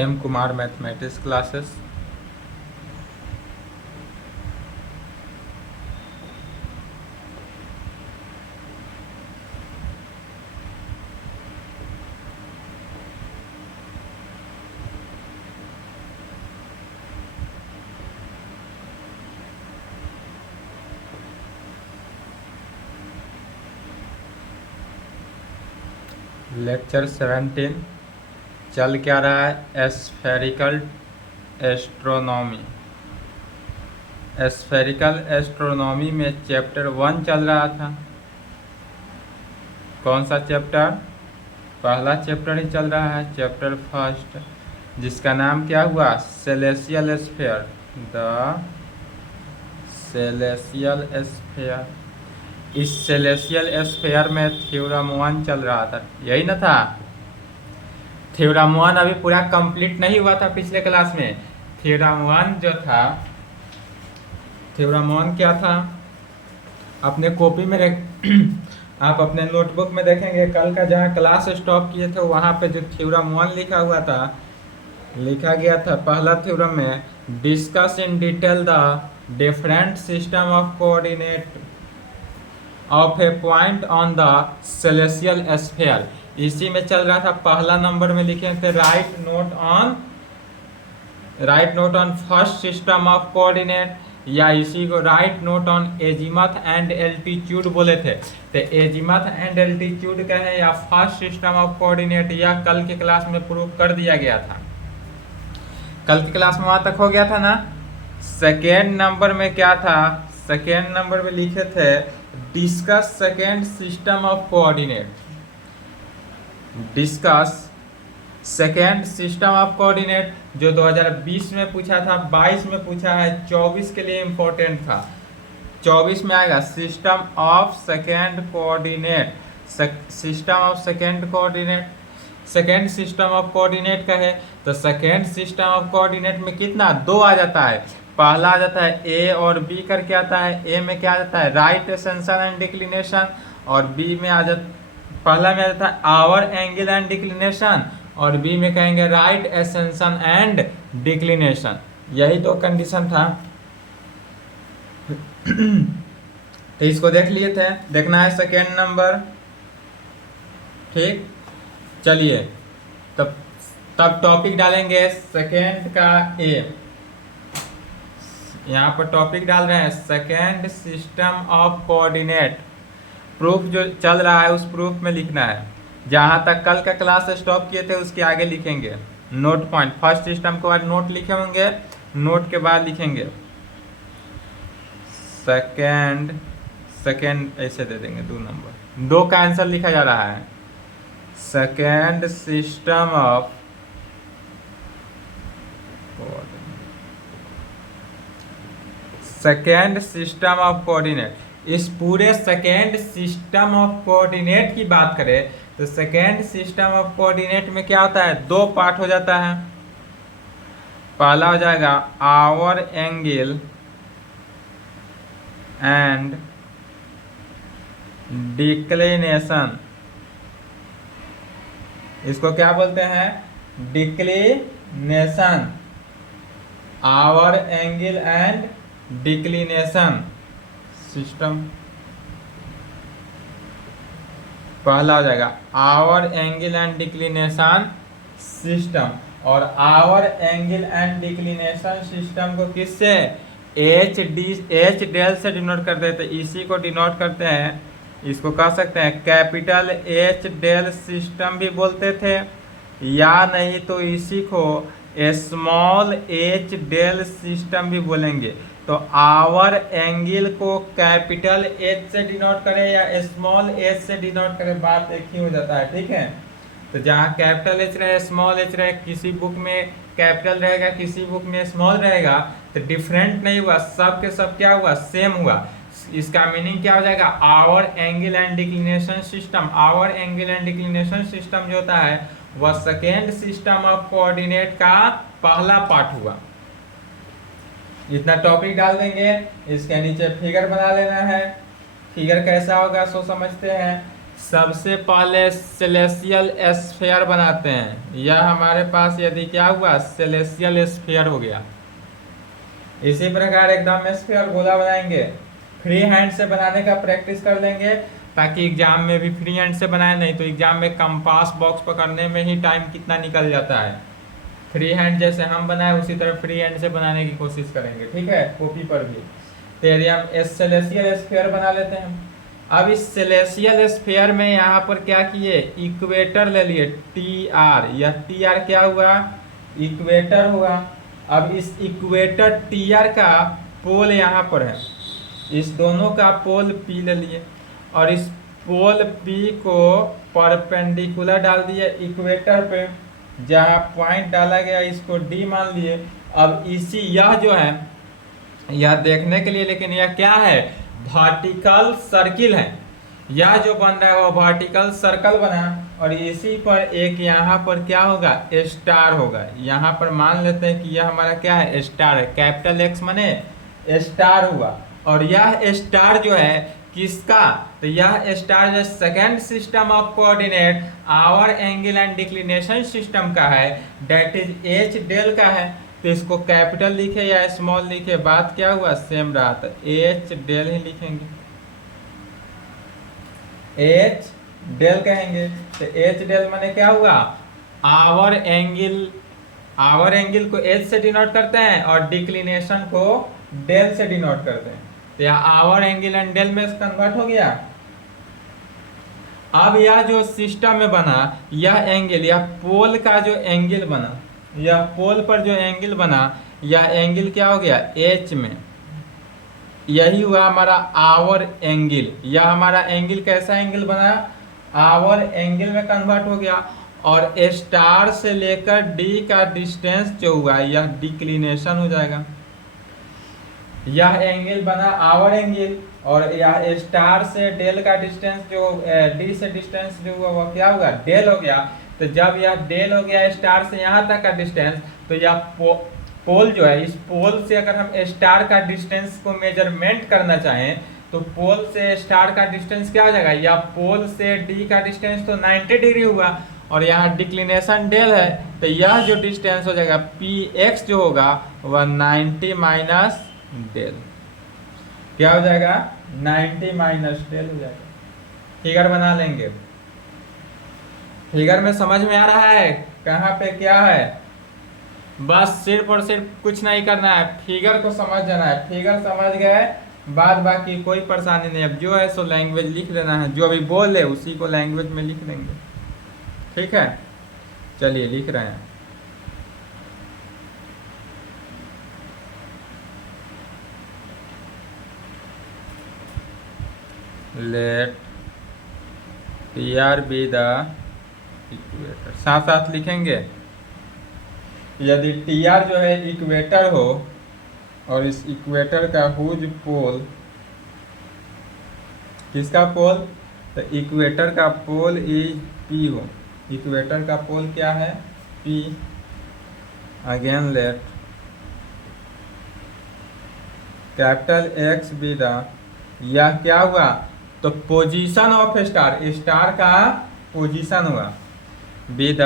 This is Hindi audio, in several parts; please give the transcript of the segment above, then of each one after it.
M Kumar mathematics classes. Lecture 17 चल क्या रहा है? Spherical astronomy. स्फेरिकल एस्ट्रोनॉमी में चैप्टर 1 चल रहा था। कौन सा चैप्टर? पहला चैप्टर ही चल रहा है, चैप्टर फर्स्ट, जिसका नाम क्या हुआ? Celestial sphere. The celestial sphere. इस सेलेसियल स्फीयर में थ्योरम 1 चल रहा था, यही ना था? थ्योरम 1 अभी पूरा कंप्लीट नहीं हुआ था पिछले क्लास में। थ्योरम 1 जो था, थ्योरम 1 क्या था? अपने कॉपी में आप अपने नोटबुक में देखेंगे, कल का जहाँ क्लास स्टॉप किए थे वहाँ पे जो थ्योरम 1 लिखा हुआ था, लिखा गया था पहला थ्योरम में, discuss in detail the different system of coordinate of A point on the celestial sphere. इसी में चल रहा था। पहला नंबर में लिखे थे write note on first system of coordinate, या इसी को write note on azimuth and altitude बोले थे। तो एजीमथ एंड एल्टीट्यूड का है या फर्स्ट सिस्टम ऑफ कोऑर्डिनेट, यह कल के क्लास में प्रूव कर दिया गया था। कल की क्लास में वहां तक हो गया था ना। सेकेंड नंबर में क्या था? सेकेंड नंबर में लिखे थे discuss second system of coordinate. Discuss second system of coordinate, जो 2020 में पूछा था, 22 में पूछा है, 24 के लिए इंपॉर्टेंट था। 24 में आएगा system of second coordinate. System of second coordinate, second system of coordinate का है। तो सेकेंड सिस्टम ऑफ कोऑर्डिनेट में कितना? 2 आ जाता है। पहला आ जाता है ए और बी करके आता है। ए में क्या आ जाता है? राइट एसेंशन एंड डिक्लिनेशन, और बी में आ जाता, पहला में आ जाता है आवर एंगल एंड डिक्लिनेशन, और बी में कहेंगे राइट एसेंशन एंड डिक्लिनेशन। यही दो कंडीशन था। तो इसको देख लिए थे, देखना है सेकेंड नंबर। ठीक, चलिए तब टॉपिक डालेंगे सेकेंड का ए। यहाँ पर टॉपिक डाल रहे हैं second system of coordinate. Proof जो चल रहा है उस प्रूफ में लिखना है। जहाँ तक कल का क्लास स्टॉप किए थे उसके आगे लिखेंगे नोट पॉइंट। फर्स्ट सिस्टम के बाद नोट लिखे होंगे, नोट के बाद लिखेंगे सेकेंड ऐसे दे देंगे 2 नंबर। 2 का आंसर लिखा जा रहा है सेकेंड सिस्टम ऑफ कोऑर्डिनेट। इस पूरे सेकेंड सिस्टम ऑफ कोऑर्डिनेट की बात करें तो सेकेंड सिस्टम ऑफ कोऑर्डिनेट में क्या होता है? 2 पार्ट हो जाता है। पहला हो जाएगा आवर एंगल एंड डिक्लिनेशन। इसको क्या बोलते हैं? Declination. Hour angle and declination system पहला हो जाएगा hour angle and declination system. और hour angle and declination system को किससे? एच डेल से डिनोट करते हैं। तो इसी को डिनोट करते हैं, इसको कह सकते हैं कैपिटल एच डेल सिस्टम भी बोलते थे, या नहीं तो इसी को स्मॉल एच डेल सिस्टम भी बोलेंगे। तो आवर एंगल को कैपिटल एच से डिनोट करें या स्मॉल एच से डिनोट करें, बात एक ही हो जाता है। ठीक है, तो जहाँ कैपिटल एच रहे स्मॉल एच रहे, किसी बुक में कैपिटल रहेगा किसी बुक में स्मॉल रहेगा, तो डिफरेंट नहीं हुआ, सब के सब क्या हुआ? सेम हुआ। इसका मीनिंग क्या हो जाएगा? Hour angle and declination system. Our angle and declination system जो होता है वह सेकेंड सिस्टम ऑफ कोऑर्डिनेट का पहला पार्ट हुआ। इतना टॉपिक डाल देंगे, इसके नीचे फिगर बना लेना है। फिगर कैसा होगा सो समझते हैं। सबसे पहले सेलेसियल स्फीयर बनाते हैं। यह हमारे पास यदि क्या हुआ, सेलेसियल स्फीयर हो गया। इसी प्रकार एकदम स्फीयर गोला बनाएंगे। फ्री हैंड से बनाने का प्रैक्टिस कर लेंगे ताकि एग्जाम में भी फ्री हैंड से बनाए, नहीं तो एग्जाम में कंपास बॉक्स पकड़ने में ही टाइम कितना निकल जाता है। फ्री हैंड जैसे हम बनाए उसी तरह फ्री हैंड से बनाने की कोशिश करेंगे, ठीक है, कॉपी पर भी। तो हम सेलेसियल स्फीयर बना लेते हैं। अब इस सेलेसियल स्फीयर में यहाँ पर क्या किए, इक्वेटर ले लिए, टी आर। यह टी आर क्या हुआ, इक्वेटर हुआ। अब इस इक्वेटर टी आर का पोल यहाँ पर है, इस दोनों का पोल पी ले लिए और इस पोल पी को परपेंडिकुलर डाल दिए इक्वेटर पे, जहाँ पॉइंट डाला गया इसको डी मान लिए। अब इसी यह जो है, यह देखने के लिए, लेकिन यह क्या है, वर्टिकल सर्किल है। यह जो बन रहा है वो वर्टिकल सर्कल बना और इसी पर एक यहाँ पर क्या होगा, स्टार होगा। यहाँ पर मान लेते हैं कि यह हमारा क्या है, स्टार है। कैपिटल एक्स माने स्टार हुआ। और यह स्टार जो है किसका, तो यह स्टार जो second system of coordinate our angle and declination system का है, डेट इज एच डेल का है। तो इसको कैपिटल लिखे या स्मॉल लिखे, बात क्या हुआ, सेम रहा। तो एच डेल ही लिखेंगे, एच डेल कहेंगे। तो एच डेल माने क्या हुआ, आवर एंगल। आवर एंगल को एच से डिनोट करते हैं और डिक्लिनेशन को डेल से डिनोट करते हैं। तो यह आवर एंगल एंड डेल में कन्वर्ट हो गया। अब यह जो सिस्टम में बना, यह एंगल, यह पोल का जो एंगल बना, यह पोल पर जो एंगल बना, यह एंगल क्या हो गया, एच में। यही हुआ हमारा आवर एंगल। यह हमारा एंगल कैसा एंगल बना, आवर एंगल में कन्वर्ट हो गया। और स्टार से लेकर डी का डिस्टेंस जो हुआ, यह डिक्लिनेशन हो जाएगा। यह एंगल बना आवर एंगल और यह स्टार से डेल का डिस्टेंस जो डी से डिस्टेंस जो हुआ वो क्या हुआ, डेल हो गया। तो जब यह डेल हो गया स्टार से यहाँ तक का डिस्टेंस, तो यह पोल जो है, इस पोल से अगर हम स्टार का डिस्टेंस को मेजरमेंट करना चाहें तो पोल से स्टार का डिस्टेंस क्या हो जाएगा, या पोल से डी का डिस्टेंस तो 90 डिग्री हुआ और यहाँ डिक्लिनेशन डेल है। तो यह जो डिस्टेंस हो जाएगा पी एक्स जो होगा वह 90 माइनस डेल, क्या हो जाएगा, 90 माइनस डेल हो जाएगा। फिगर बना लेंगे। फिगर में समझ में आ रहा है कहाँ पे क्या है, बस सिर्फ और सिर्फ कुछ नहीं करना है, फिगर को समझ जाना है। फिगर समझ गए, बाद बाकी कोई परेशानी नहीं। अब जो है सो लैंग्वेज लिख देना है, जो अभी बोले उसी को लैंग्वेज में लिख देंगे, ठीक है। चलिए लिख रहे हैं। Let T R be the equator, साथ साथ लिखेंगे। यदि टी आर जो है इक्वेटर हो और इस इक्वेटर का हुज पोल, किसका पोल, तो इक्वेटर का पोल इज पी हो। इक्वेटर का पोल क्या है, P. Again let capital x be the, यह क्या हुआ, तो पोजीशन ऑफ स्टार, स्टार का पोजीशन हुआ, be the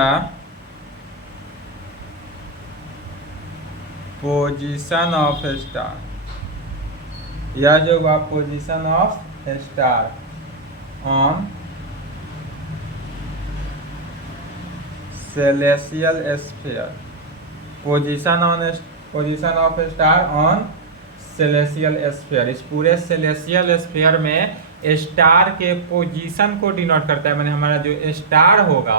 position of star. यह जो हुआ position of star on celestial sphere, position of star on celestial sphere. इस पूरे सेलेसियल स्फीयर में स्टार के पोजीशन को डिनोट करता है। मैंने हमारा जो स्टार होगा,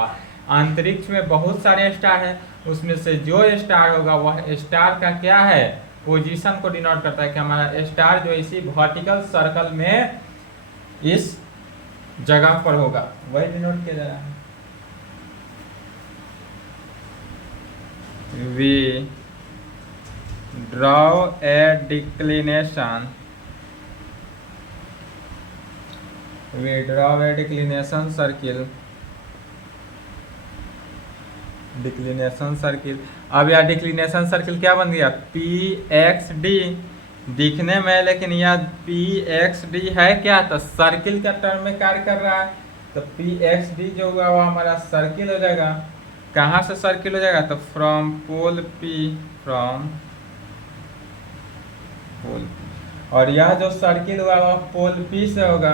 अंतरिक्ष में बहुत सारे स्टार हैं, उसमें से जो स्टार होगा वह स्टार का क्या है, पोजीशन को डिनोट करता है कि हमारा स्टार जो इसी वर्टिकल सर्कल में इस जगह पर होगा, वही डिनोट किया जा रहा है। We draw a declination, we draw a declination circle, declination circle. अब यह डिक्लिनेशन सर्किल क्या बन गया, पी एक्स डी दिखने में, लेकिन यह पी एक्स डी है क्या, तो सर्किल का टर्म में कार्य कर रहा है। तो पी एक्स डी जो हुआ वो हमारा सर्किल हो जाएगा। कहाँ से सर्किल हो जाएगा? तो from pole P, from pole P, और यह जो सर्किल हुआ वह पोल पी से होगा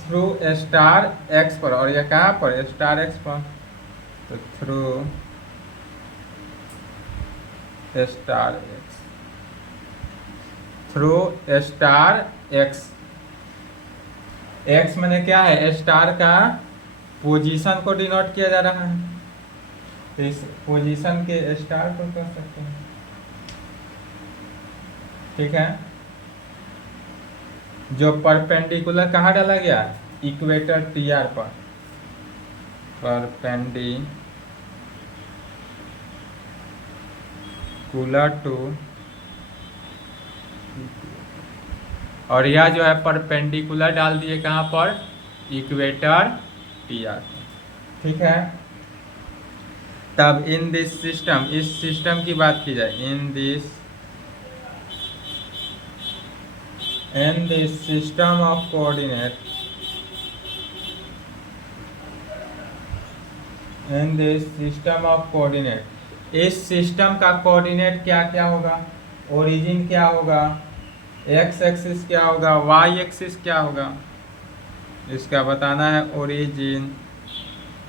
थ्रू स्टार एक्स पर, और यह कहाँ पर? स्टार एक्स पर। तो through star X, through star x. X मैंने क्या है? स्टार का पोजीशन को डिनोट किया जा रहा है, तो इस पोजीशन के स्टार को कह सकते हैं। ठीक है, जो परपेंडिकुलर कहाँ डाला गया? इक्वेटर टी आर पर, परपेंडिकुलर टू, और यह जो है परपेंडिकुलर डाल दिए कहाँ पर? Equator T are. ठीक है, तब इन दिस सिस्टम, इस सिस्टम की बात की जाए, in this system of coordinate, in this system of coordinate, इस सिस्टम का कोऑर्डिनेट क्या क्या होगा? ओरिजिन क्या होगा, एक्स एक्सिस क्या होगा, वाई एक्सिस क्या होगा, इसका बताना है। Origin,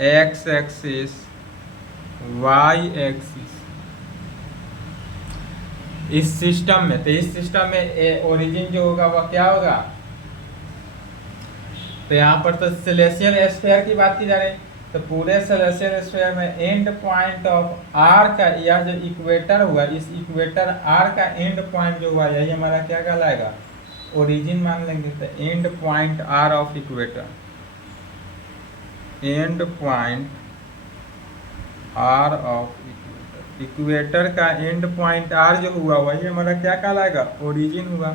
x axis, y axis इस सिस्टम में। तो इस सिस्टम में ओरिजिन जो होगा वह क्या होगा? तो यहाँ पर तो सेलेसियल स्फीयर की बात की जा रही है, तो पूरे सेलेसियल स्फीयर में एंड पॉइंट ऑफ आर का, यह जो इक्वेटर हुआ, इस इक्वेटर आर का एंड पॉइंट जो हुआ यही हमारा क्या कहलाएगा? ओरिजिन मान लेंगे। तो end point R of equator, end point R of equator, equator का एंड पॉइंट आर जो हुआ वही हमारा क्या कहलाएगा? ओरिजिन हुआ।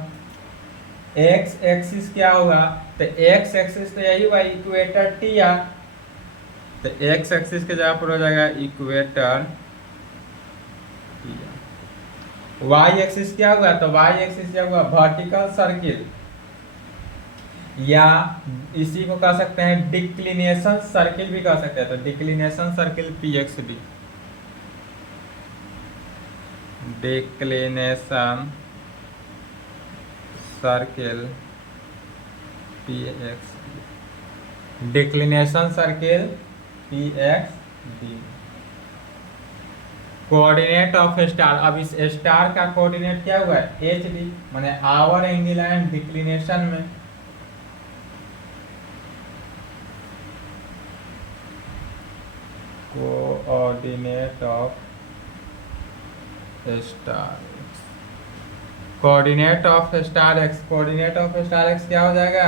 एक्स एक्सिस क्या होगा? तो एक्स एक्सिस तो यही हुआ इक्वेटर टी आर, तो एक्स एक्सिस के जगह पर हो जाएगा equator T R. Y axis क्या होगा? तो वाई एक्सिस क्या होगा? वर्टिकल सर्किल, या इसी को कह सकते हैं डिक्लिनेशन सर्किल भी कह सकते हैं। तो declination circle P X D, declination circle P x, declination circle P X D. Coordinate of star, अब इस स्टार का कोऑर्डिनेट क्या हुआ है? एच डी, माने आवर एंगल एंड डिक्लिनेशन में। Coordinate of star x, coordinate of star x, coordinate of star x क्या हो जाएगा?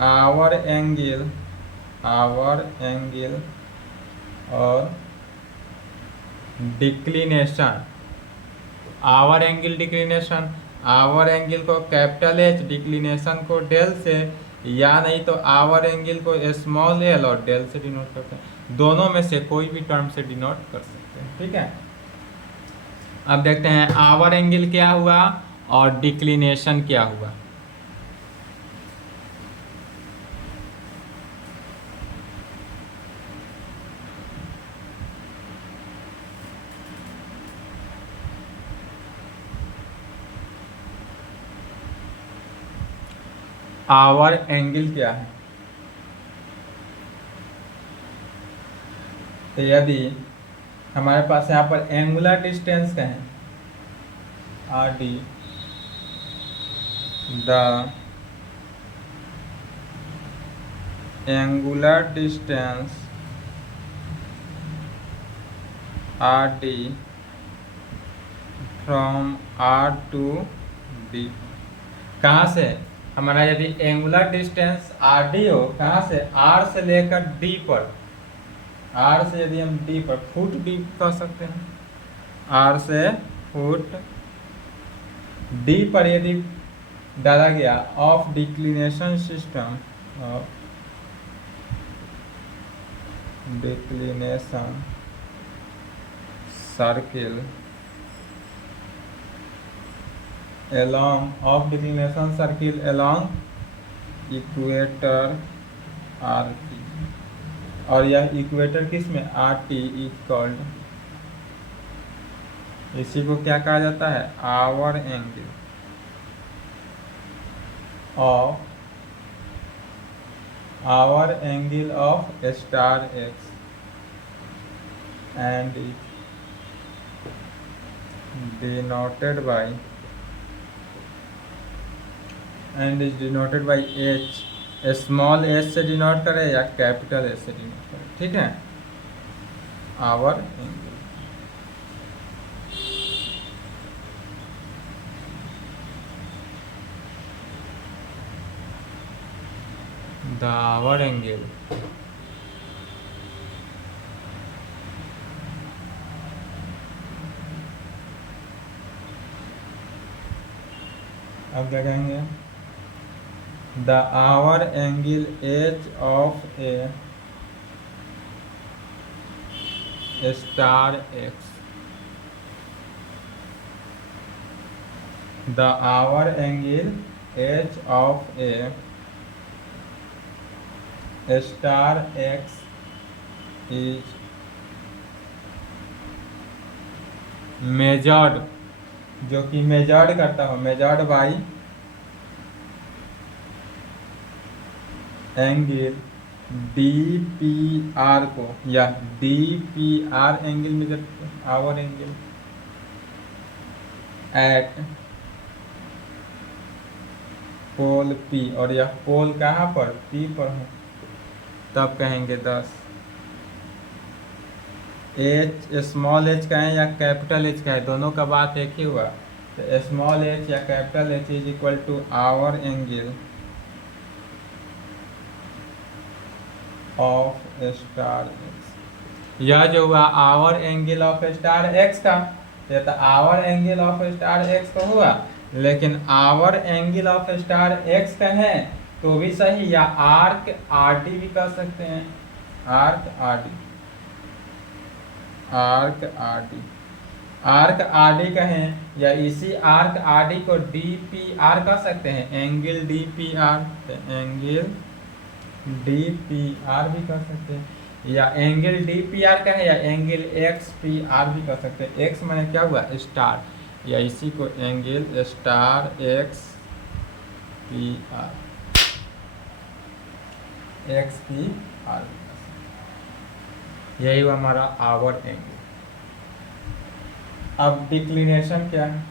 आवर एंगल, आवर एंगल और declination, hour angle declination, hour angle को कैपिटल एच, डिक्लिनेशन को डेल से, या नहीं तो आवर एंगल को स्मॉल एल और डेल से डिनोट करते हैं। दोनों में से कोई भी टर्म से डिनोट कर सकते हैं। ठीक है, अब देखते हैं आवर एंगल क्या हुआ और डिक्लिनेशन क्या हुआ। आवर एंगल क्या है? तो यदि हमारे पास यहाँ पर एंगुलर डिस्टेंस का है R D, the angular distance R D from R to D, कहाँ से? हमारा यदि एंगुलर डिस्टेंस आर डी हो, कहाँ से? आर से लेकर डी पर, आर से यदि हम डी पर, फुट डी कह सकते हैं, आर से फुट डी पर यदि डाला गया of declination system, of declination circle along, of declination circle along equator RP, और यह इक्वेटर किस में, आर टी इज कॉल्ड, इसी को क्या कहा जाता है, our angle of star X and is denoted by H, small H से डिनोट करे या कैपिटल एच से डिनोट करे, ठीक है, hour angle. The hour angle अब लगाएंगे the hour angle H of A star x, the hour angle H of A star X is measured, जो कि मेजर्ड करता हूँ, measured by angle D P R को, या D P R angle measure, our angle at pole P, और यह पोल कहाँ पर, पी पर है, तब कहेंगे 10। एच स्मॉल एच का है या कैपिटल एच का है, दोनों का बात एक ही हुआ, तो स्मॉल एच या capital H is equal to our angle of star X. यह जो हुआ our angle of star X का, यह तो our angle of star X का हुआ, लेकिन our angle of star X का है तो भी सही, या आर्क आर डी भी कह सकते हैं, arc R D, arc R D, arc R D कहें, या इसी आर्क आर डी को डी पी आर कह सकते हैं, angle D P R, angle D P R भी कर सकते हैं, या एंगल डी पी आर का है, या एंगल एक्स पी आर भी कर सकते हैं। एक्स मैंने क्या हुआ, स्टार, या इसी को angle star x P R, x P R, यही हुआ हमारा आवर एंगल। अब डिक्लिनेशन क्या है,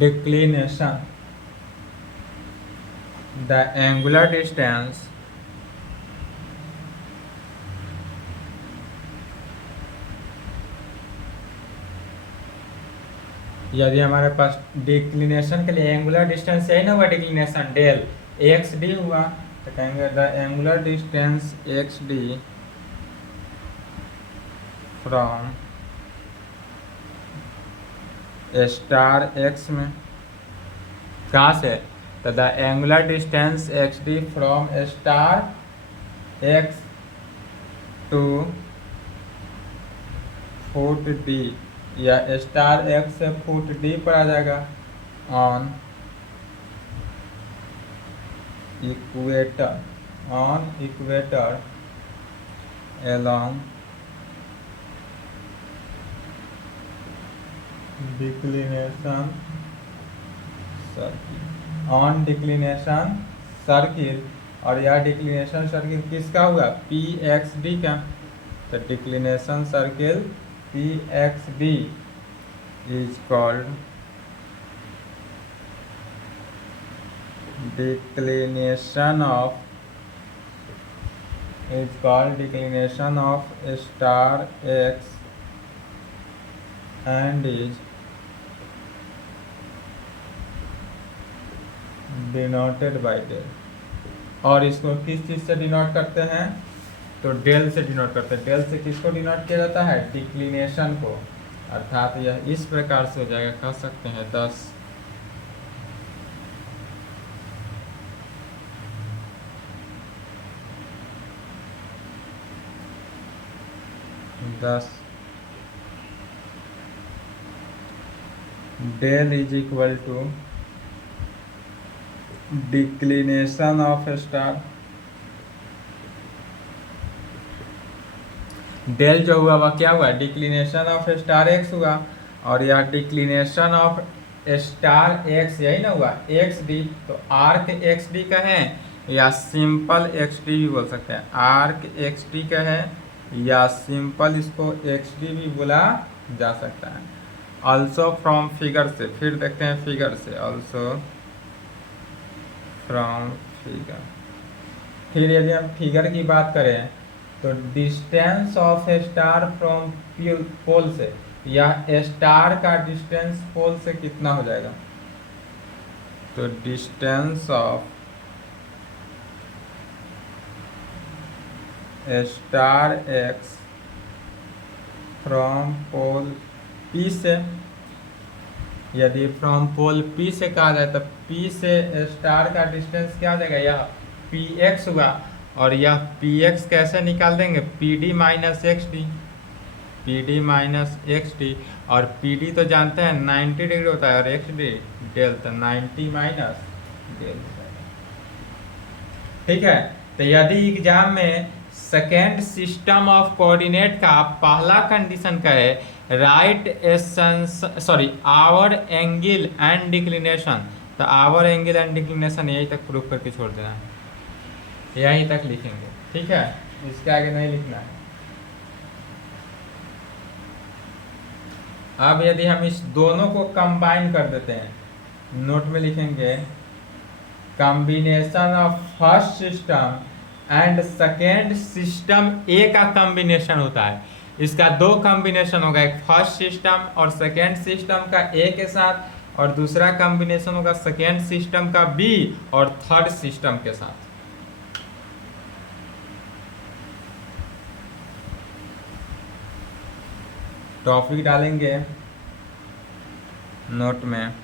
declination, the angular distance यदि हमारे पास डिक्लिनेशन के लिए एंगुलर डिस्टेंस यही ना हुआ, डिक्लिनेशन डेल एक्स डी हुआ, तो कहेंगे the angular distance X D from star X में, कहाँ से, तो the angular distance X D from star X to foot D, या स्टार एक्स से फुट डी पर आ जाएगा, on equator, on equator along declination circle, on declination circle, और यह डिक्लिनेशन सर्किल किसका हुआ, पी एक्स डी का, तो declination circle P X D is called declination of star x and is denoted by del। और इसको किस चीज से डिनोट करते हैं, तो डेल से डिनोट करते हैं। डेल से किसको डिनोट किया जाता है? डिक्लिनेशन को। अर्थात यह इस प्रकार से हो जाएगा, कह सकते हैं 10 del is equal to declination of star. Del जो हुआ वह क्या हुआ? डिक्लिनेशन ऑफ स्टार एक्स हुआ, और यह डिक्लिनेशन ऑफ स्टार एक्स यही ना हुआ, एक्स डी। तो आर्क एक्स डी का है, या सिंपल एक्स डी भी बोल सकते हैं। आर्क एक्स डी का है, या सिंपल इसको एक्स डी भी बोला जा सकता है। ऑल्सो फ्रॉम फिगर से, फिर देखते हैं फिगर से, ऑल्सो फ्रॉम फिगर। फिर यदि हम फिगर की बात करें तो distance of star from pole से, या स्टार का डिस्टेंस पोल से कितना हो जाएगा? तो distance of star X from pole P से, यदि फ्रॉम पोल पी से कहा जाए तो पी से स्टार का डिस्टेंस क्या हो जाएगा? यह पी एक्स हुआ, और यह पी एक्स कैसे निकाल देंगे? P D minus x D, P D minus x D. और पी डी तो जानते हैं 90 डिग्री होता है, और एक्स डी डेल, तो 90 माइनस डेल। ठीक है, तो यदि एग्जाम में सेकेंड सिस्टम ऑफ कोऑर्डिनेट का पहला कंडीशन का है right our angle and declination, तो आवर एंगल एंड डिक्लिनेशन यही तक प्रूफ करके छोड़ देना है, यहीं तक लिखेंगे। ठीक है, इसके आगे नहीं लिखना है। अब यदि हम इस दोनों को कंबाइन कर देते हैं, नोट में लिखेंगे combination of first system and second system a का कॉम्बिनेशन होता है। इसका दो कॉम्बिनेशन होगा, एक फर्स्ट सिस्टम और सेकेंड सिस्टम का ए के साथ, और दूसरा कॉम्बिनेशन होगा सेकेंड सिस्टम का बी और थर्ड सिस्टम के साथ। टॉपिक डालेंगे नोट में,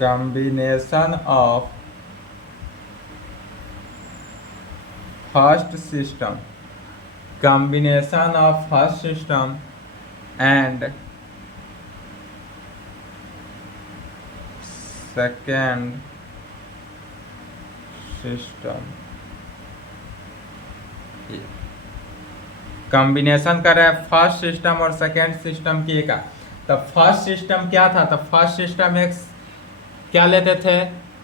combination of first system, combination of first system and second system. Combination कर रहा है फर्स्ट सिस्टम और सेकेंड सिस्टम की का। तो फर्स्ट सिस्टम क्या था? तो फर्स्ट सिस्टम एक क्या लेते थे?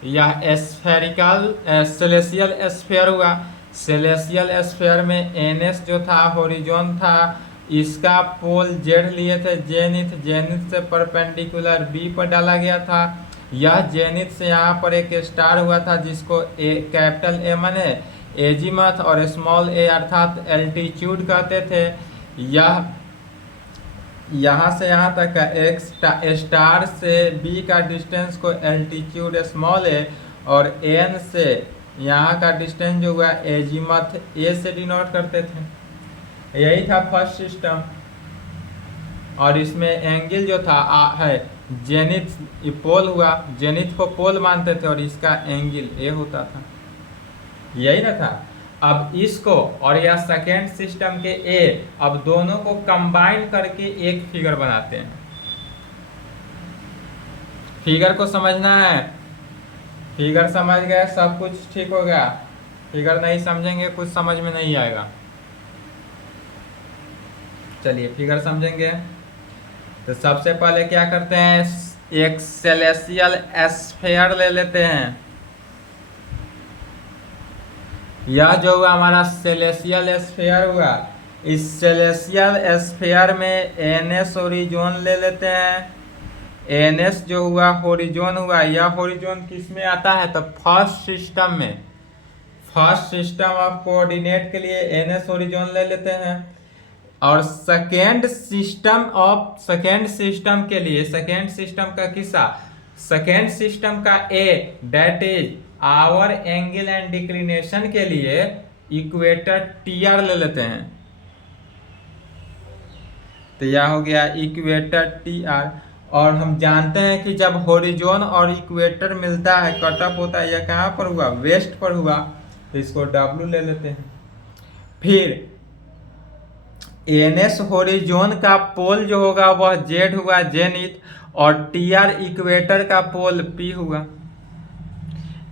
यह स्फेरिकल सेलेसियल स्फीयर हुआ। सेलेसियल स्फीयर में एनएस जो था होरिजोन था, इसका पोल जेड लिए थे जेनिथ, जेनिथ से परपेंडिकुलर बी पर डाला गया था। यह जेनिथ से यहाँ पर एक स्टार हुआ था जिसको कैपिटल ए माने एजीमथ और स्मॉल ए अर्थात एल्टीट्यूड कहते थे। यह यहाँ से यहाँ तक का एक स्टार से बी का डिस्टेंस को एल्टीट्यूड स्मॉल ए और एन से यहाँ का डिस्टेंस जो हुआ एजीमथ ए से डिनोट करते थे। यही था फर्स्ट सिस्टम। और इसमें एंगल जो था है जेनिथ पोल हुआ, जेनिथ को पोल मानते थे और इसका एंगल ए होता था, यही ना था। अब इसको और यह सेकेंड सिस्टम के ए, अब दोनों को कंबाइन करके एक फिगर बनाते हैं। फिगर को समझना है, फिगर समझ गए सब कुछ ठीक हो गया। फिगर नहीं समझेंगे कुछ समझ में नहीं आएगा। चलिए फिगर समझेंगे तो सबसे पहले क्या करते हैं, एक सेलेसियल स्फीयर ले लेते हैं। यह जो हुआ हमारा सेलेसियल स्फीयर हुआ, इस सेलेसियल स्फीयर में एनएस होरिजोन ले लेते हैं। एनएस जो हुआ होरिजोन हुआ, यह होरिजोन किस में आता है? तो फर्स्ट सिस्टम में, फर्स्ट सिस्टम ऑफ कोऑर्डिनेट के लिए एनएस होरिजोन ले लेते हैं। और सेकेंड सिस्टम के लिए, सेकेंड सिस्टम का किस्सा सेकेंड सिस्टम का a that is hour angle and declination के लिए इक्वेटर टी आर ले लेते हैं। तो यह हो गया इक्वेटर टी आर। और हम जानते हैं कि जब होरिजोन और इक्वेटर मिलता है, कट ऑफ होता है, यह कहाँ पर हुआ, वेस्ट पर हुआ, तो इसको डब्ल्यू ले लेते हैं। फिर एन एस होरिजोन का पोल जो होगा वह जेड हुआ, जेनिथ, और टी आर इक्वेटर का पोल पी हुआ।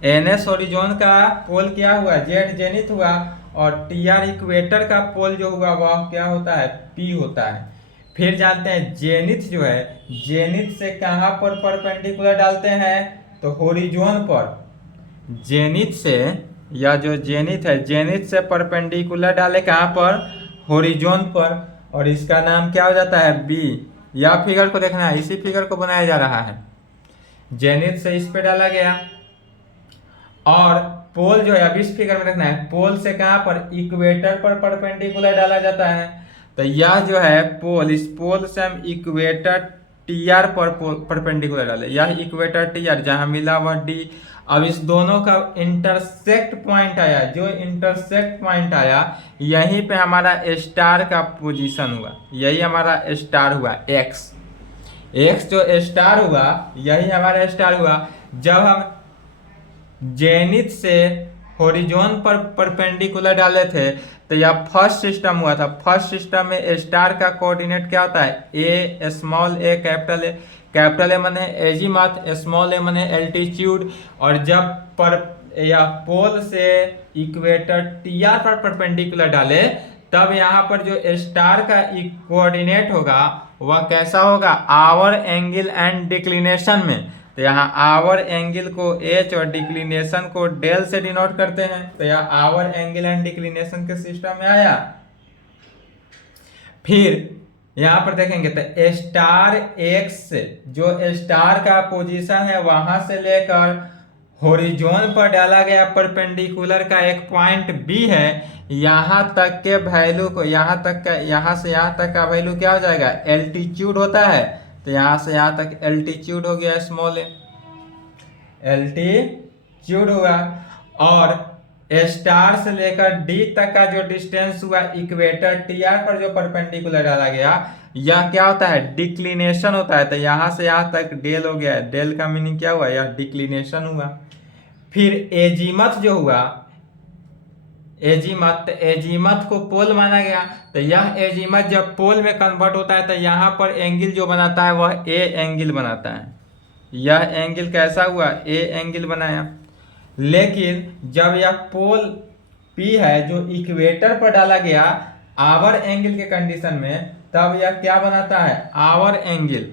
एन एस होरिजोन का पोल क्या हुआ, जेड जेनिथ हुआ, और टी आर इक्वेटर का पोल जो हुआ वह क्या होता है, पी होता है। फिर जानते हैं जेनिथ जो है, जेनिथ से कहाँ पर परपेंडिकुलर डालते हैं, तो होरिजोन पर। जेनिथ से, या जो जेनिथ है, जेनिथ से परपेंडिकुलर डाले कहाँ पर, होरिजोन पर, और इसका नाम क्या हो जाता है, बी। या फिगर को देखना है, इसी फिगर को बनाया जा रहा है। जेनिथ से इस पे डाला गया, और पोल जो है अब इस फिगर में रखना है, पोल से कहां पर, इक्वेटर पर परपेंडिकुलर डाला जाता है। तो यह जो है पोल, इस पोल से हम इक्वेटर टी आर पर परपेंडिकुलर डाले, यह इक्वेटर टी आर जहां मिला वह डी। अब इस दोनों का इंटरसेक्ट पॉइंट आया, जो इंटरसेक्ट पॉइंट आया यहीं पे हमारा स्टार का पोजीशन हुआ, यही हमारा स्टार हुआ, एक्स। एक्स जो स्टार हुआ यही हमारा स्टार हुआ। जब हम जेनिथ से होरिजोन पर परपेंडिकुलर डाले थे तो यह फर्स्ट सिस्टम हुआ था। फर्स्ट सिस्टम में स्टार का कोऑर्डिनेट क्या होता है, a small a capital a. Capital a माने एजीमथ, स्मॉल ए माने एल्टीट्यूड। और जब पर या पोल से इक्वेटर टी आर पर परपेंडिकुलर डाले तब यहाँ पर जो स्टार का कोऑर्डिनेट होगा वह कैसा होगा, आवर एंगल एंड डिक्लिनेशन में। तो यहाँ आवर एंगल को एच और डिक्लिनेशन को डेल से डिनोट करते हैं। तो यहाँ आवर एंगल एंड डिक्लिनेशन के सिस्टम में आया। फिर यहाँ पर देखेंगे तो स्टार एक्स से, जो स्टार का पोजीशन है वहां से लेकर होरिजोन पर डाला गया परपेंडिकुलर का एक पॉइंट बी है, यहां तक के वैल्यू को, यहां तक का, यहां से यहां तक का वैल्यू क्या हो जाएगा, एल्टीट्यूड होता है। तो यहां से यहां तक एल्टीट्यूड हो गया, स्मॉल ए एल्टीट्यूड हुआ। और स्टार से लेकर डी तक का जो डिस्टेंस हुआ इक्वेटर टी आर पर जो परपेंडिकुलर डाला गया, यह क्या होता है, डिक्लिनेशन होता है। तो यहां से यहां तक डेल हो गया, डेल का मीनिंग क्या हुआ, यह डिक्लिनेशन हुआ। फिर एजीमथ जो हुआ, एजीमथ, एजीमथ को पोल माना गया। तो यह एजीमथ जब पोल में कन्वर्ट होता है तो यहाँ पर एंगल जो बनाता है वह ए एंगल बनाता है। यह एंगल कैसा हुआ, ए एंगल बनाया। लेकिन जब यह पोल पी है जो इक्वेटर पर डाला गया आवर एंगल के कंडीशन में, तब यह क्या बनाता है, आवर एंगल।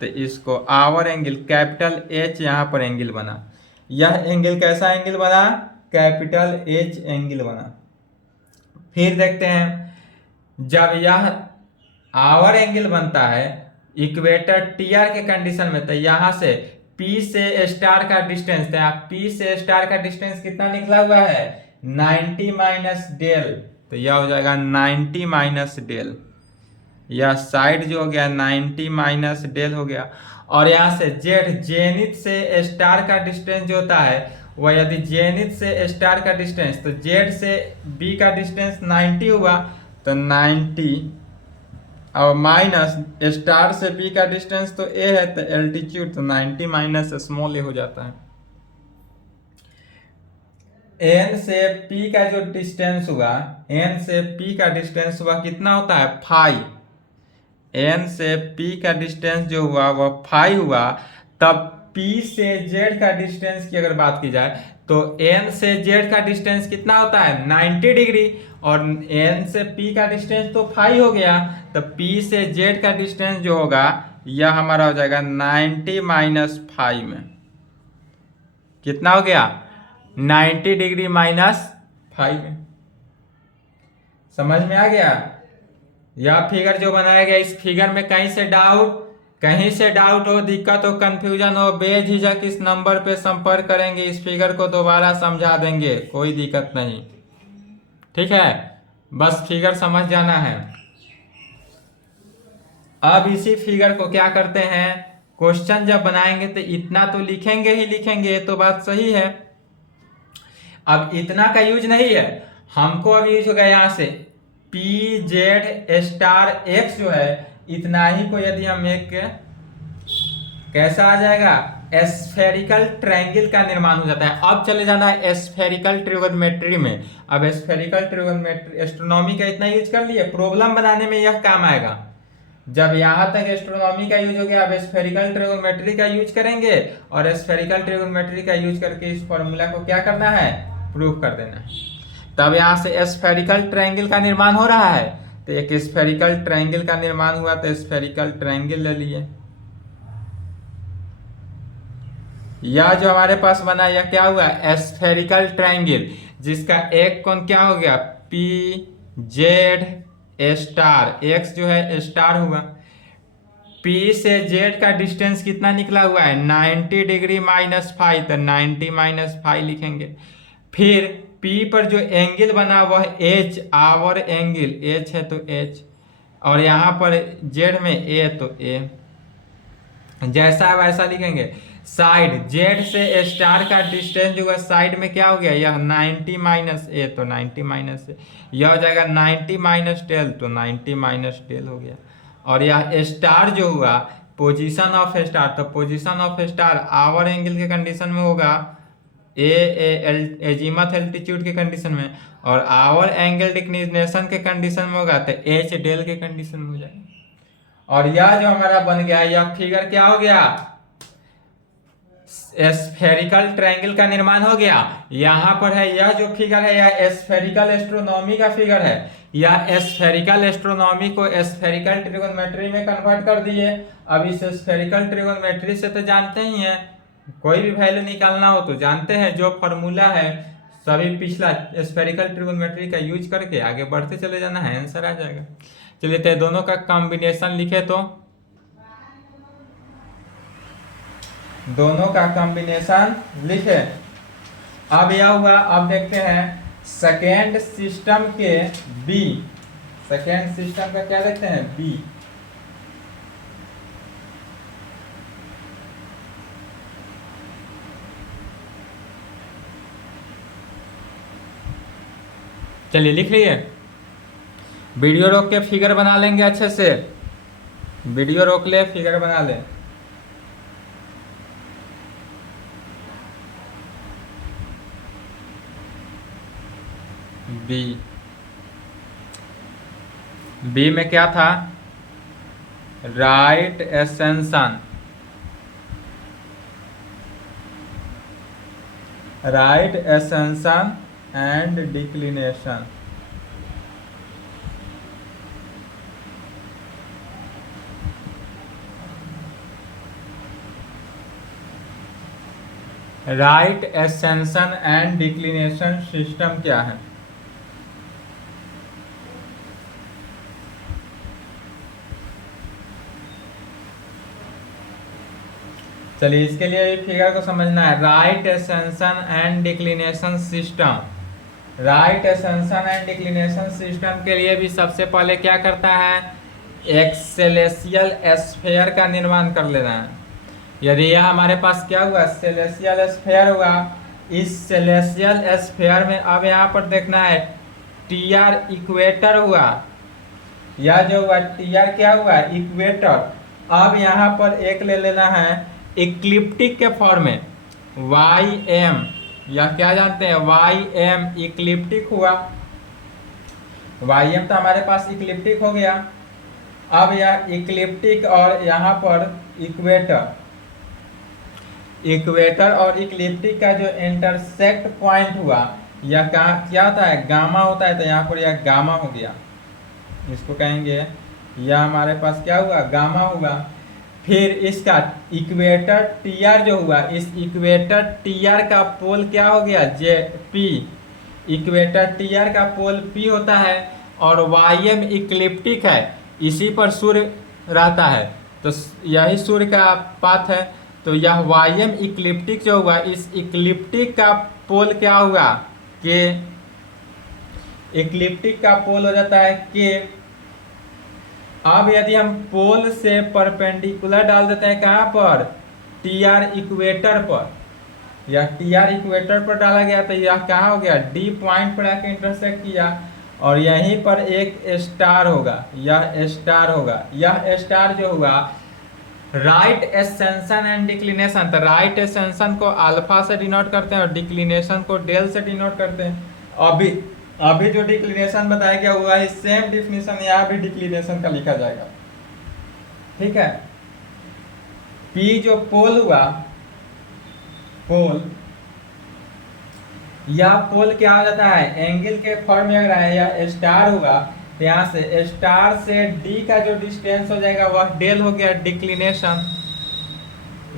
तो इसको आवर एंगल, कैपिटल एच यहाँ पर एंगल बना। यह एंगल कैसा एंगल बना, कैपिटल एच एंगल बना। फिर देखते हैं जब यह आवर एंगल बनता है इक्वेटर टी आर के कंडीशन में, तो यहां से P से स्टार का डिस्टेंस, तो यहाँ P से स्टार का डिस्टेंस कितना निकला हुआ है, 90 माइनस डेल। तो यह हो जाएगा 90 माइनस डेल। यह साइड जो हो गया 90 माइनस डेल हो गया। और यहाँ से जेड, जेनिथ से स्टार का डिस्टेंस जो होता है वह, यदि जेनिथ से स्टार का डिस्टेंस, तो जेड से बी का डिस्टेंस 90 हुआ, तो 90 और माइनस स्टार से बी का डिस्टेंस तो ए है, तो एल्टीट्यूड, तो 90 माइनस स्मॉल ए हो जाता है। एन से पी का जो डिस्टेंस हुआ, एन से पी का डिस्टेंस हुआ कितना होता है, 5। एन से पी का डिस्टेंस जो हुआ वह 5 हुआ। तब P से Z का डिस्टेंस की अगर बात की जाए तो N से Z का डिस्टेंस कितना होता है, 90 डिग्री। और N से P का डिस्टेंस तो 5 हो गया, तो P से Z का डिस्टेंस जो होगा यह हमारा हो जाएगा 90 माइनस 5 में कितना हो गया, 90 डिग्री माइनस 5 में। समझ में आ गया। यह फिगर जो बनाया गया, इस फिगर में कहीं से डाउट हो, दिक्कत हो, कंफ्यूजन हो, बेझिझक इस नंबर पे संपर्क करेंगे, इस फिगर को दोबारा समझा देंगे, कोई दिक्कत नहीं। ठीक है, बस फिगर समझ जाना है। अब इसी फिगर को क्या करते हैं, क्वेश्चन जब बनाएंगे तो इतना तो लिखेंगे ही लिखेंगे, ये तो बात सही है। अब इतना का यूज नहीं है हमको, अब यूज होगा यहाँ से पी जेड स्टार एक्स जो है, इतना ही को यदि हम एक कैसा आ जाएगा, एस्फेरिकल ट्रायंगल का निर्माण हो जाता है। अब चले जाना है एस्फेरिकल ट्रिगोनोमेट्री में। अब एस्फेरिकल ट्रिगोनोमेट्री एस्ट्रोनॉमी का इतना यूज कर लिए, प्रॉब्लम बनाने में यह काम आएगा। जब यहां तक एस्ट्रोनॉमी का यूज हो गया, अब स्फेरिकल ट्रिगोनोमेट्री का यूज करेंगे, और स्फेरिकल ट्रिगोनोमेट्री का यूज करके इस फॉर्मूला को क्या करना है, प्रूव कर देना है। तब यहां से स्फेरिकल ट्रायंगल का निर्माण हो रहा है, तो एक स्फेरिकल ट्रायंगल का निर्माण हुआ, तो स्फेरिकल ट्रायंगल ले लिए। यह जो हमारे पास बना, यह क्या हुआ, स्फेरिकल ट्रायंगल, जिसका एक कोण क्या हो गया, पी जेड स्टार एक्स जो है स्टार हुआ। P से Z का डिस्टेंस कितना निकला हुआ है, 90 डिग्री -5, तो 90 -5 लिखेंगे। फिर P पर जो एंगल बना वह H, आवर एंगल H है तो H, और यहाँ पर Z में A तो A, जैसा वैसा लिखेंगे। साइड Z से स्टार का डिस्टेंस जो है साइड में क्या हो गया, यह 90 -A तो 90 -A, यह हो जाएगा 90 -10 तो 90 -10 हो गया। और यह स्टार जो हुआ, पोजीशन ऑफ स्टार, तो position of star hour angle के कंडीशन में होगा, एजीमथ एल्टीट्यूड के कंडीशन में, और आवर एंगल डिक्लिनेशन के कंडीशन में होगा तो एच डेल के कंडीशन में हो जाएगा। और यह जो हमारा बन गया, यह फिगर क्या हो गया, स्फेरिकल ट्रायंगल का निर्माण हो गया। यहां पर है यह जो फिगर है, यह स्फेरिकल एस्ट्रोनॉमी का फिगर है। यह स्फेरिकल एस्ट्रोनॉमी को स्फेरिकल ट्रिगोनोमेट्री में कन्वर्ट कर दिए। अब इस स्फेरिकल ट्रिगोनोमेट्री से तो जानते ही हैं, कोई भी वैल्यू निकालना हो तो जानते हैं, जो फॉर्मूला है सभी पिछला स्फेरिकल ट्रिगोनोमेट्री का यूज करके आगे बढ़ते चले जाना है, आंसर आ जाएगा। चलिए तो दोनों का कॉम्बिनेशन लिखे, तो दोनों का कॉम्बिनेशन लिखे। अब यह हुआ, अब देखते हैं सेकेंड सिस्टम के बी, सेकेंड सिस्टम का क्या देखते हैं, बी। चलिए लिख लिए, वीडियो रोक के फिगर बना लेंगे अच्छे से, वीडियो रोक ले फिगर बना ले। बी, बी में क्या था, right ascension, right ascension and declination. Right ascension and declination system क्या है, चलिए इसके लिए फिगर को समझना है। Right ascension and declination system, right ascension and declination system के लिए भी सबसे पहले क्या करता है, एक सेलेसियल स्फीयर का निर्माण कर लेना है। यदि यह हमारे पास क्या हुआ, सेलेसियल स्फीयर हुआ, इस सेलेसियल स्फीयर में अब यहाँ पर देखना है टीआर इक्वेटर हुआ, यह जो हुआ टीआर क्या हुआ, इक्वेटर। अब यहाँ पर एक ले लेना है इक्लिप्टिक के फॉर्म में, वाई एम, या क्या जानते हैं, वाई एम इक्लिप्टिक हुआ, वाई एम तो हमारे पास इक्लिप्टिक हो गया। अब यह इक्लिप्टिक और यहाँ पर इक्वेटर, इक्वेटर और इक्लिप्टिक का जो इंटरसेक्ट पॉइंट हुआ, यह क्या होता है, गामा होता है, तो यहाँ पर यह गामा हो गया, इसको कहेंगे यह हमारे पास क्या हुआ, गामा हुआ। फिर इसका इक्वेटर टीआर जो हुआ, इस इक्वेटर टीआर का पोल क्या हो गया, जे पी, इक्वेटर टीआर का पोल पी होता है, और वाई एम इक्लिप्टिक है, इसी पर सूर्य रहता है, तो यही सूर्य का पाथ है। तो यह वाई एम इक्लिप्टिक जो हुआ, इस इक्लिप्टिक का पोल क्या हुआ, के, इक्लिप्टिक का पोल हो जाता है के, अब यदि हम पोल से परपेंडिकुलर डाल देते हैं कहाँ पर, टी आर इक्वेटर पर, या टी आर इक्वेटर पर डाला गया तो यह क्या हो गया, डी पॉइंट पर आके इंटरसेक्ट किया और यहीं पर एक स्टार होगा, यह स्टार होगा, यह स्टार जो हुआ राइट एसेंशन एंड डिक्लिनेशन, तो राइट एसेंशन को अल्फा से डिनोट करते हैं और डिक्लिनेशन को डेल से डिनोट करते हैं। अभी अभी जो डिक्लिनेशन बताया गया हुआ है सेम डिफिनेशन यहाँ भी डिक्लिनेशन का लिखा जाएगा, ठीक है। पी जो पोल हुआ, पोल, यह पोल क्या हो जाता है, एंगल के फॉर्म में अगर है, या स्टार हुआ तो यहाँ से स्टार से डी का जो डिस्टेंस हो जाएगा वह डेल हो गया डिक्लिनेशन,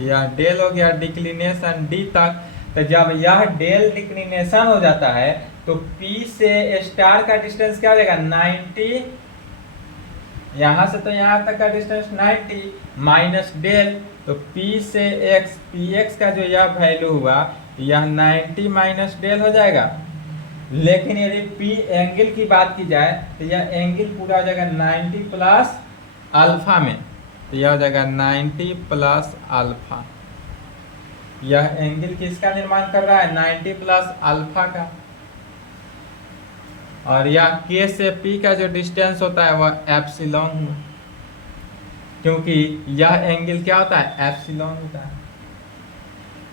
यह डेल हो गया डिक्लिनेशन डी तक। तो जब यह डेल डिक्लिनेशन हो जाता है तो पी से स्टार का डिस्टेंस क्या हो जाएगा 90, यहाँ से तो यहाँ तक का डिस्टेंस 90 माइनस डेल, तो पी से एक्स, पी एक्स का जो यह वैल्यू हुआ यह 90 माइनस डेल हो जाएगा। लेकिन यदि पी एंगल की बात की जाए तो यह एंगल पूरा हो जाएगा 90 प्लस अल्फा में, तो यह हो जाएगा 90 प्लस अल्फा। यह एंगल किसका निर्माण कर रहा है, 90 प्लस अल्फा का। और यह के से पी का जो डिस्टेंस होता है वह एप्सिलॉन, क्योंकि यह एंगल क्या होता है, एप्सिलॉन होता है,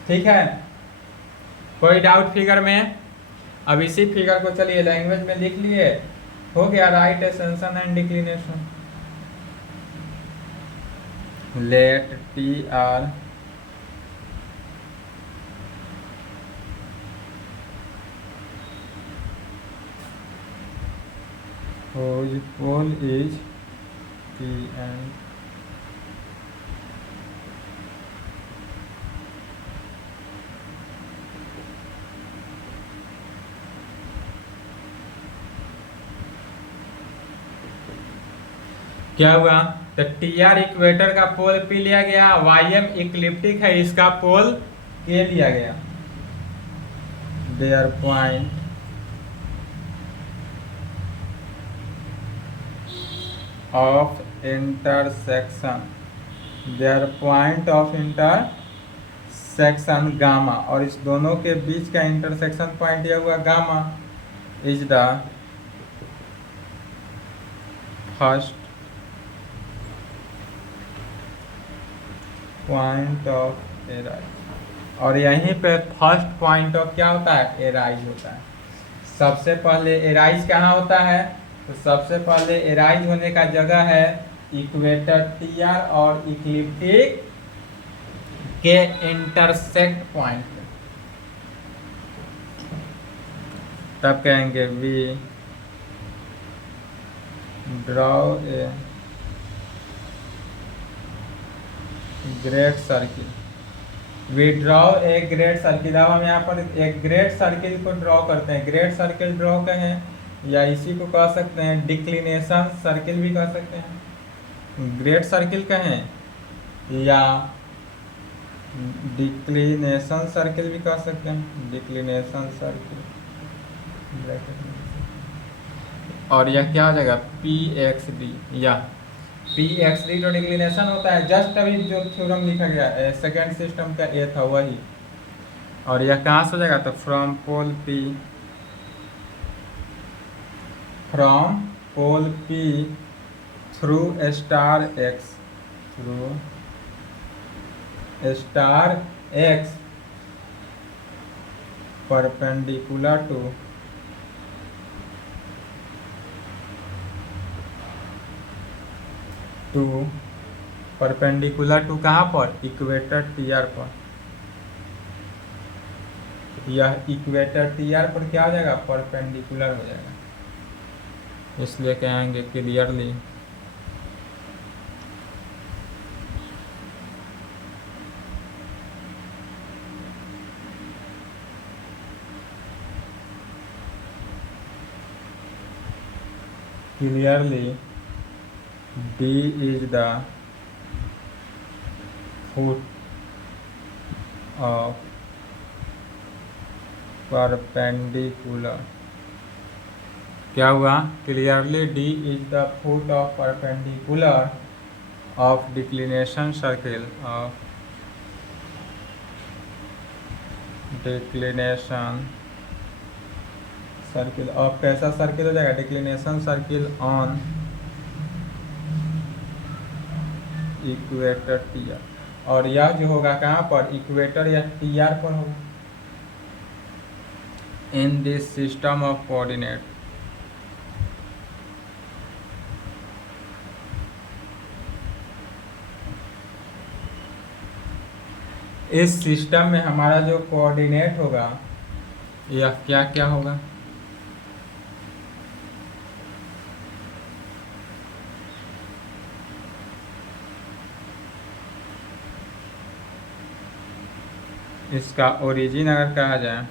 ठीक है। कोई डाउट फिगर में? अब इसी फिगर को चलिए लैंग्वेज में लिख लिए, हो गया right ascension and declination. Let T R whose pole is P and क्या हुआ, तो टी आर इक्वेटर का पोल पी लिया गया, वाई एम इक्लिप्टिक है इसका पोल के लिया गया। Their point of intersection, their point of intersection gamma, और इस दोनों के बीच का इंटरसेक्शन पॉइंट यह हुआ gamma, is the first point of arise. और यहीं पे फर्स्ट पॉइंट ऑफ क्या होता है, एराइज होता है। सबसे पहले एराइज कहाँ होता है, तो सबसे पहले एराइज होने का जगह है इक्वेटर टी आर और इक्लिप्टिक के इंटरसेक्ट पॉइंट। तब कहेंगे we draw a great circle, we draw a great circle. अब हम यहाँ पर एक ग्रेट सर्किल को ड्रॉ करते हैं, ग्रेट सर्किल ड्रॉ कहें या इसी को कह सकते हैं डिक्लिनेशन सर्किल भी कह सकते हैं, ग्रेट सर्किल कहें या डिक्लिनेशन सर्किल भी कह सकते हैं, डिक्लिनेशन सर्किल। और यह क्या हो जाएगा पी एक्स डी, या पी एक्स डी जो डिक्लिनेशन होता है, जस्ट अभी जो थ्योरम लिखा गया है सेकेंड सिस्टम का ए था वही। और यह कहाँ से हो जाएगा, तो from pole P, from pole P through star X, through star X perpendicular to perpendicular to कहाँ पर, इक्वेटर टी आर पर। यह इक्वेटर टी आर पर क्या हो जाएगा, परपेंडिकुलर हो जाएगा, इसलिए कहेंगे clearly D is the foot of perpendicular क्या हुआ, clearly D is the foot of perpendicular of declination circle of declination circle of कैसा सर्किल हो जाएगा, declination circle on equator T R, और यह जो होगा कहाँ पर, इक्वेटर या टी आर पर होगा in this system of coordinate. इस सिस्टम में हमारा जो कोऑर्डिनेट होगा यह क्या क्या होगा, इसका ओरिजिन अगर कहा जाए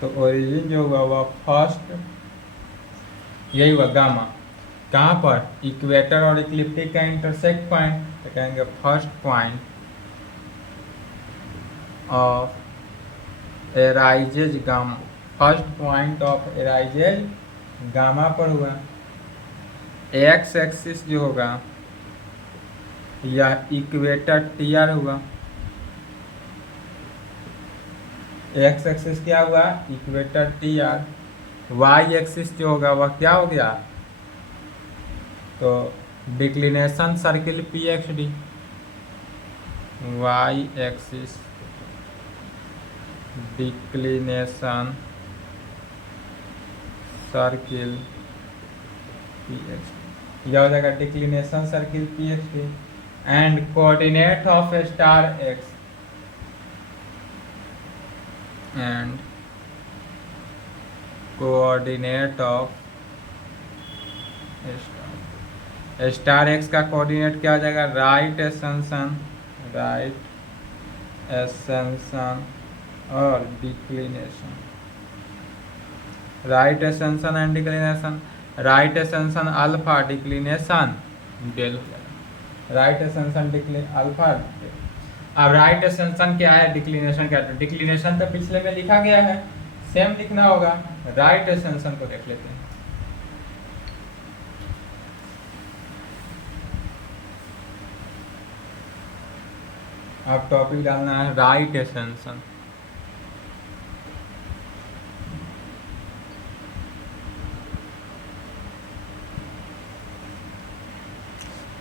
तो ओरिजिन जो होगा वह फर्स्ट, यही हुआ गामा, कहाँ पर, इक्वेटर और इक्लिप्टिक का इंटरसेक्ट पॉइंट, तो कहेंगे first point of Aries gamma, first point of Aries gamma पर हुआ। एक्स एक्सिस जो होगा यह इक्वेटर टी आर हुआ, एक्स एक्सिस क्या हुआ, equator T R. Y axis जो होगा वह क्या हो गया, तो declination circle P X D, Y axis declination circle P X, यह हो जाएगा declination circle P X D. And coordinate of star X and coordinate of star X का कोऑर्डिनेट क्या हो जाएगा, राइट एसेंशन और declination, right ascension and declination, right ascension alpha, declination del हो जाएगा, राइट एसेंशन अल्फा। अब राइट एसेंशन क्या है, डिक्लिनेशन क्या है, डिक्लिनेशन तो पिछले में लिखा गया है, सेम लिखना होगा, राइट एसेंशन को देख लेते हैं। अब टॉपिक डालना है राइट एसेंशन।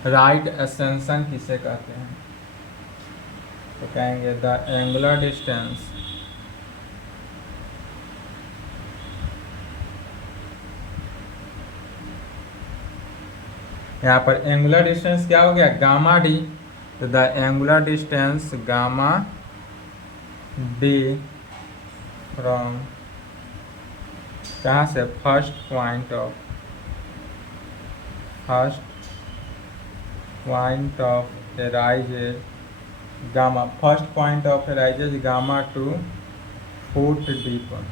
राइट एसेंशन किसे कहते हैं, तो कहेंगे द एंगुलर डिस्टेंस यहाँ पर एंगुलर डिस्टेंस क्या हो गया, गामा डी, तो the angular distance gamma D from कहाँ से, first point of Aries gamma, first point of Aries gamma two foot D पर,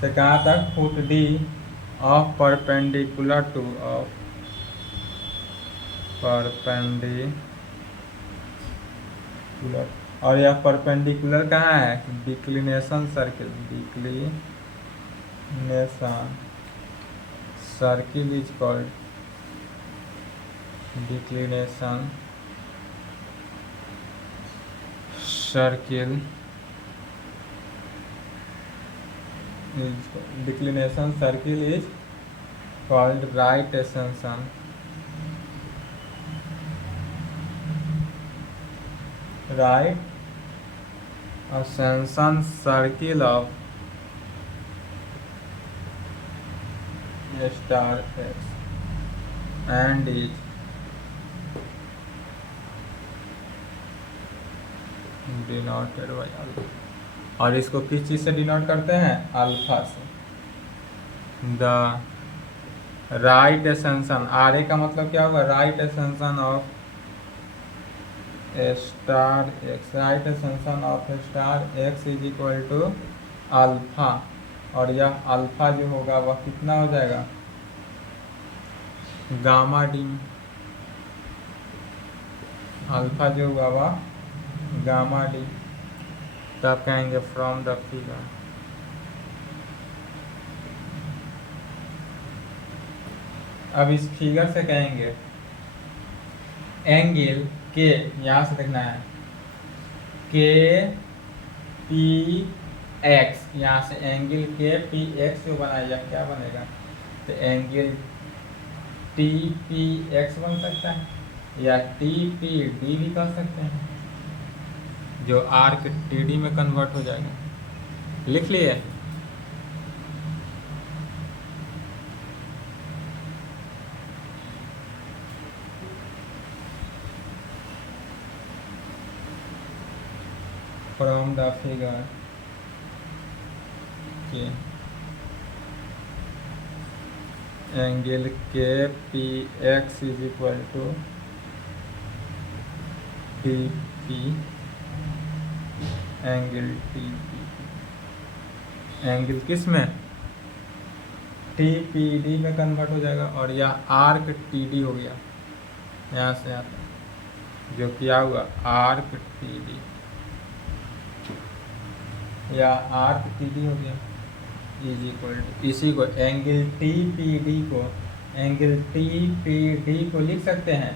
से कहाँ तक, foot D of perpendicular two of perpendicular, और यह परपेंडिकुलर कहाँ है, declination circle, declination circle is called declination circle declination circle is called right ascension, right ascension circle of star X and is denoted by alpha, और इसको किस चीज से डिनोट करते हैं, अल्फा से। The right ascension, R A का मतलब क्या होगा, right ascension of star X, right ascension of star X is equal to alpha, और यह अल्फा जो होगा वह कितना हो जाएगा, गामा डी, अल्फा जो होगा वह गामा डी। तो आप कहेंगे फ्रॉम द फिगर अब इस फिगर से कहेंगे एंगल के, यहाँ से देखना है के पी एक्स, यहाँ से एंगल के पी एक्स जो बनाया क्या बनेगा, तो एंगल टी पी एक्स बन सकता है या टी पी डी भी कह सकते हैं, जो आर्क टी डी में कन्वर्ट हो जाएगा। लिख लिए। फ्रॉम द फिगर के एंगल के P X is equal to T P angle T P, angle किस में, टी पी डी में कन्वर्ट हो जाएगा, और यह आर्क टी डी हो गया, यहाँ से आता है जो क्या हुआ आर्क टी डी, या आर्क टी डी हो गया इज इक्वल टू, इसी को एंगल टी पी डी को, एंगल टी पी डी को लिख सकते हैं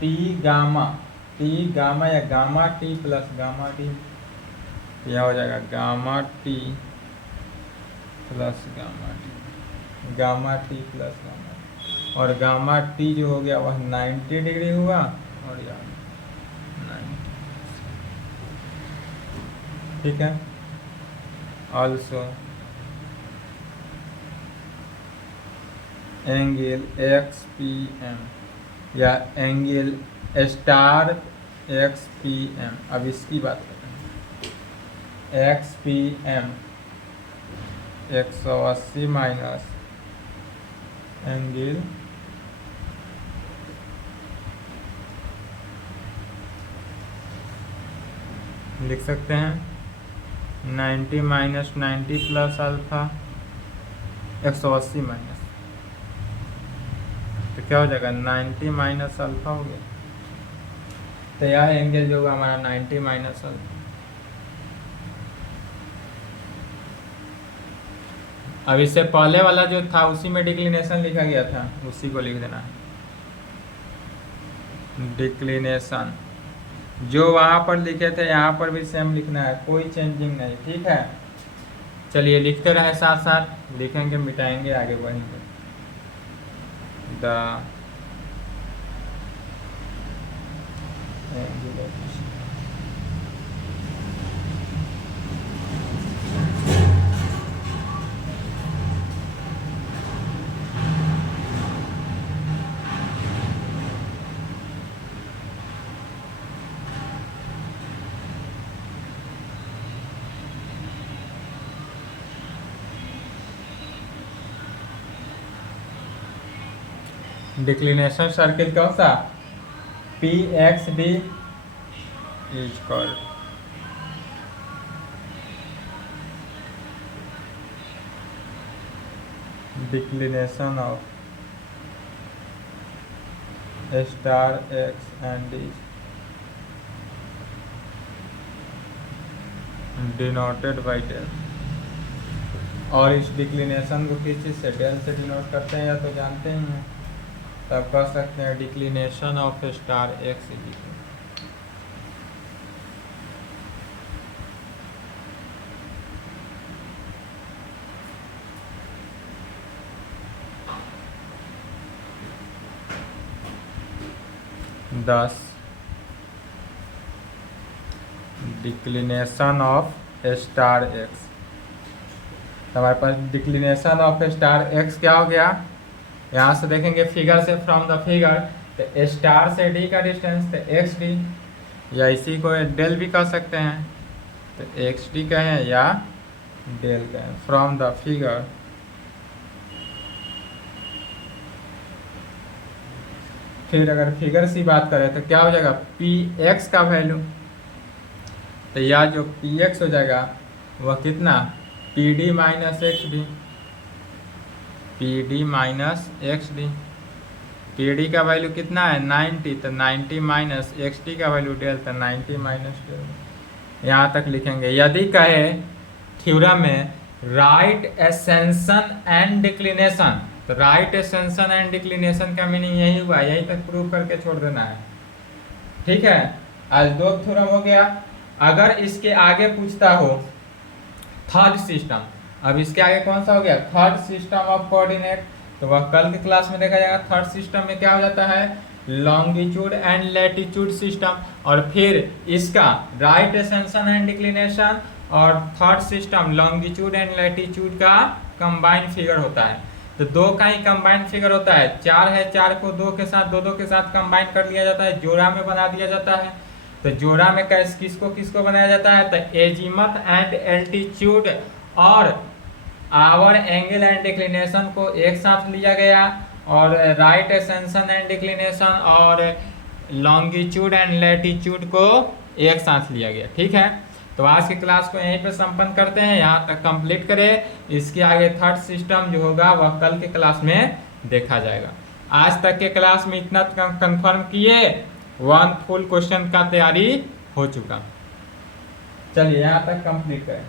टी गामा या gamma T plus gamma D, यह हो जाएगा gamma T plus gamma T, gamma T plus gamma T, और गामा टी जो हो गया वह 90 डिग्री हुआ, और यह 90, ठीक है। Also angle x p m या angle star x p m, अब इसकी बात करते हैं, x p m 180 minus angle लिख सकते हैं 90 माइनस 90 प्लस अल्फा 180 माइनस, तो क्या हो जाएगा 90 माइनस अल्फा हो गया, तो यह एंगल जो होगा हमारा 90 माइनस अल्फा। अब इससे पहले वाला जो था उसी में डिक्लिनेशन लिखा गया था, उसी को लिख देना है, डिक्लिनेशन जो वहाँ पर लिखे थे यहाँ पर भी सेम लिखना है, कोई चेंजिंग नहीं, ठीक है। चलिए लिखते रहे, साथ साथ लिखेंगे मिटाएंगे आगे बढ़ेंगे। द डिक्लिनेशन सर्किल कौन सा, P X D is called declination of star X and D denoted by del, और इस डिक्लिनेशन को किस चीज़ से, डेल से डिनोट करते हैं या तो जानते ही हैं, तब कह सकते हैं declination of star X is equal दस डिक्लिनेशन ऑफ स्टार एक्स, हमारे पास डिक्लिनेशन ऑफ स्टार एक्स क्या हो गया, यहाँ से देखेंगे फिगर से, फ्रॉम द फिगर, तो स्टार से डी का डिस्टेंस तो एक्स डी, या इसी को डेल भी कह सकते हैं, तो एक्स डी कहें या डेल कहें, फ्रॉम द फिगर फिर अगर फिगर से बात करें तो क्या हो जाएगा, पी एक्स का वैल्यू, तो यह जो पी एक्स हो जाएगा वह कितना, P D minus x D, P D minus x D, P D का वैल्यू कितना है 90, तो 90 माइनस एक्स डी का वैल्यू डेल, तो 90 माइनस डेल, यहाँ तक लिखेंगे। यदि कहे थ्योरम में राइट एसेंशन एंड डिक्लिनेशन, तो राइट एक्सटेंशन एंड डिक्लिनेशन का मीनिंग यही हुआ, यही तक प्रूव करके छोड़ देना है। ठीक है, आज दो थ्योरम हो गया। अगर इसके आगे पूछता हो थर्ड सिस्टम, अब इसके आगे कौन सा हो गया, थर्ड सिस्टम ऑफ कोऑर्डिनेट, तो वह कल की क्लास में देखा जाएगा। थर्ड सिस्टम में क्या हो जाता है, लॉन्गिट्यूड एंड लैटिट्यूड सिस्टम, और फिर इसका राइट एक्सटेंशन एंड डिक्लिनेशन और third system longitude and latitude का कंबाइंड फिगर होता है। तो दो का ही कंबाइंड फिगर होता है, चार है, चार को दो के साथ, दो के साथ कंबाइन कर लिया जाता है, जोड़ा में बना दिया जाता है। तो जोड़ा में किसको किसको बनाया जाता है, तो एजीमथ एंड एल्टीट्यूड और आवर एंगल एंड डिक्लिनेशन को एक साथ लिया गया, और राइट एक्सटेंशन एंड डिक्लिनेशन और लॉन्गिट्यूड एंड लैटिट्यूड को एक साथ लिया गया। ठीक है, तो आज की क्लास को यहीं पे संपन्न करते हैं, यहाँ तक कंप्लीट करें। इसके आगे थर्ड सिस्टम जो होगा वह कल के क्लास में देखा जाएगा। आज तक के क्लास में इतना कंफर्म किए, वन फुल क्वेश्चन का तैयारी हो चुका। चलिए यहाँ तक कंप्लीट करें।